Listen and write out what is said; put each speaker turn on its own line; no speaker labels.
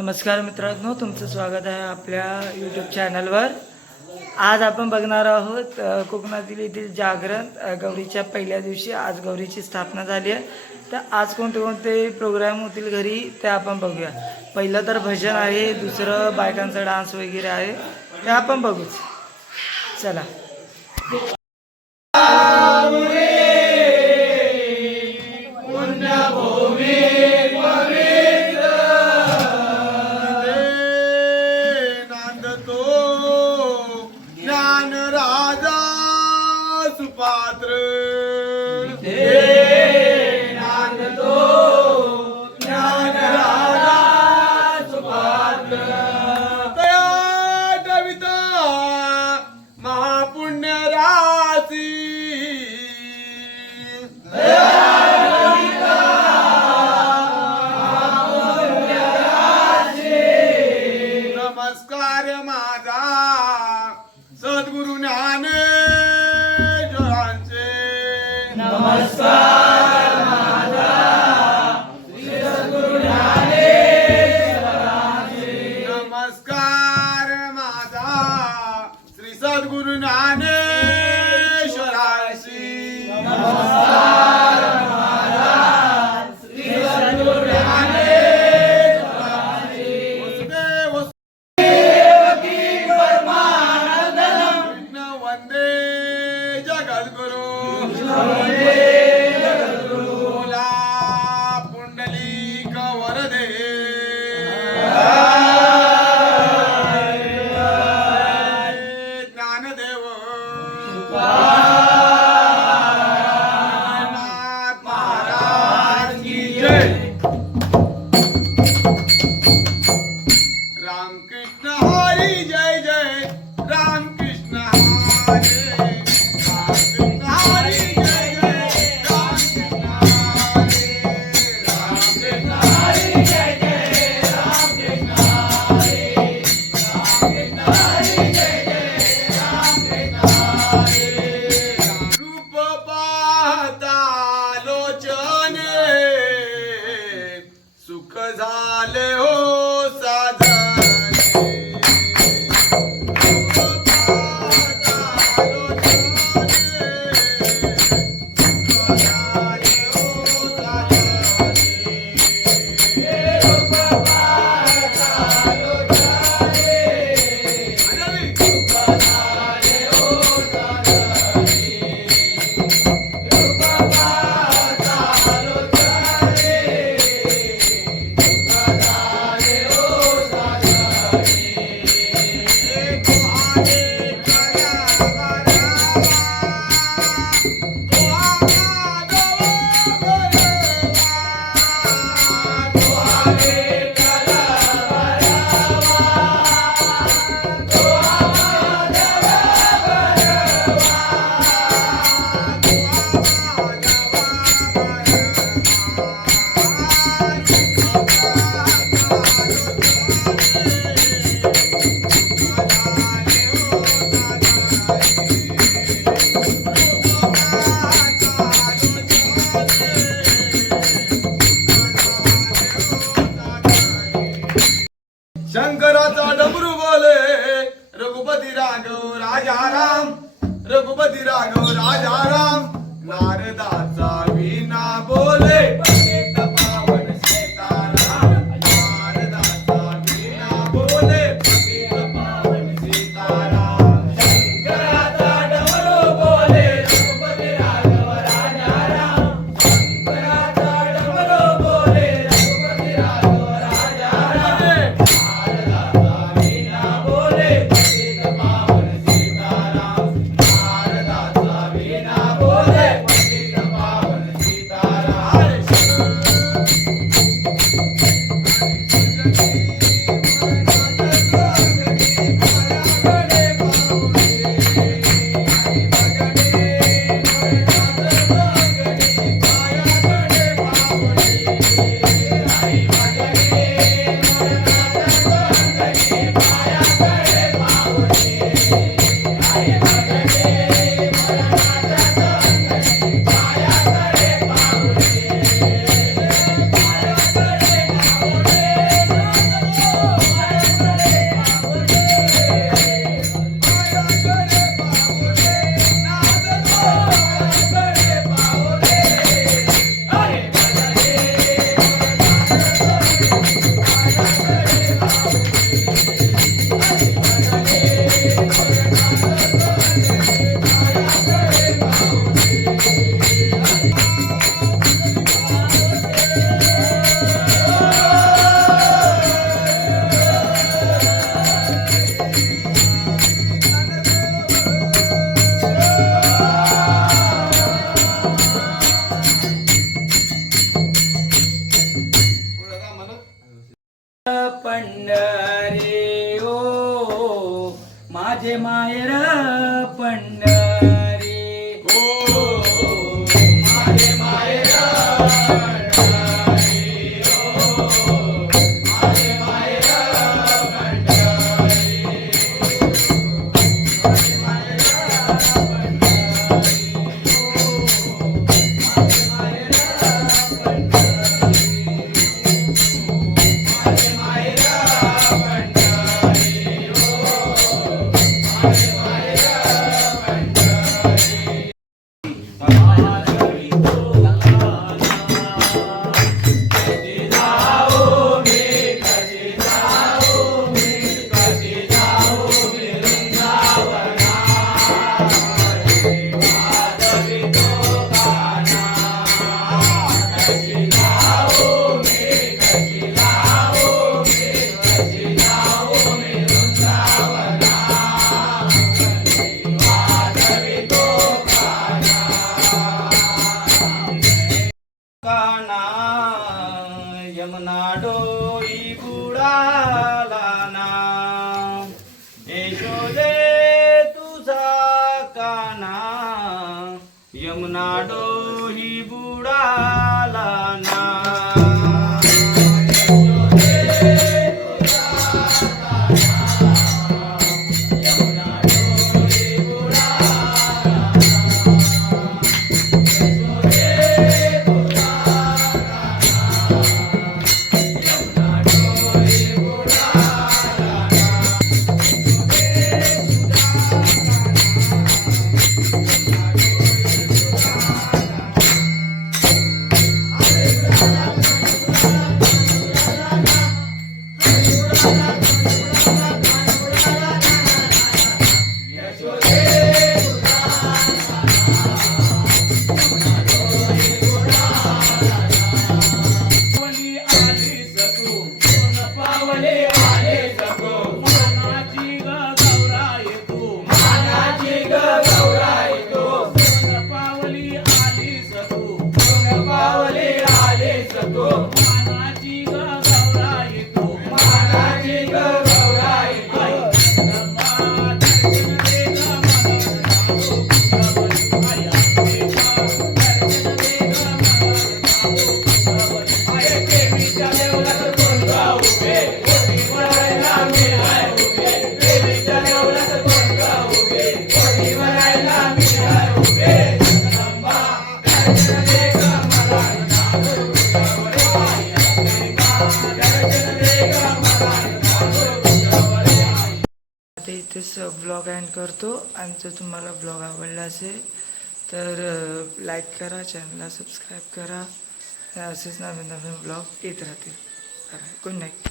नमस्कार मित्रांनो तुमचं स्वागत आहे आपल्या यूट्यूब चॅनलवर आज आपण बघणार आहोत कोकणातील येथील जागरण गौरीच्या पहिल्या दिवशी आज गौरीची स्थापना झाली आहे. तर आज कोणते कोणते प्रोग्राम होतील घरी ते आपण बघूया. पहिलं तर भजन आहे दुसरं बायकांचा डान्स वगैरे आहे ते आपण बघूच. चला.
ज्ञान राजा सुपात्र. नमस्कार
Thank you. લાડો હિબુડા It's a good.
आता इथेच ब्लॉग एंड करतो. आणि जर तुम्हाला ब्लॉग आवडला असेल तर लाईक करा चॅनलला सबस्क्राईब करा. असेच नवीन नवीन ब्लॉग येत राहतील. Good night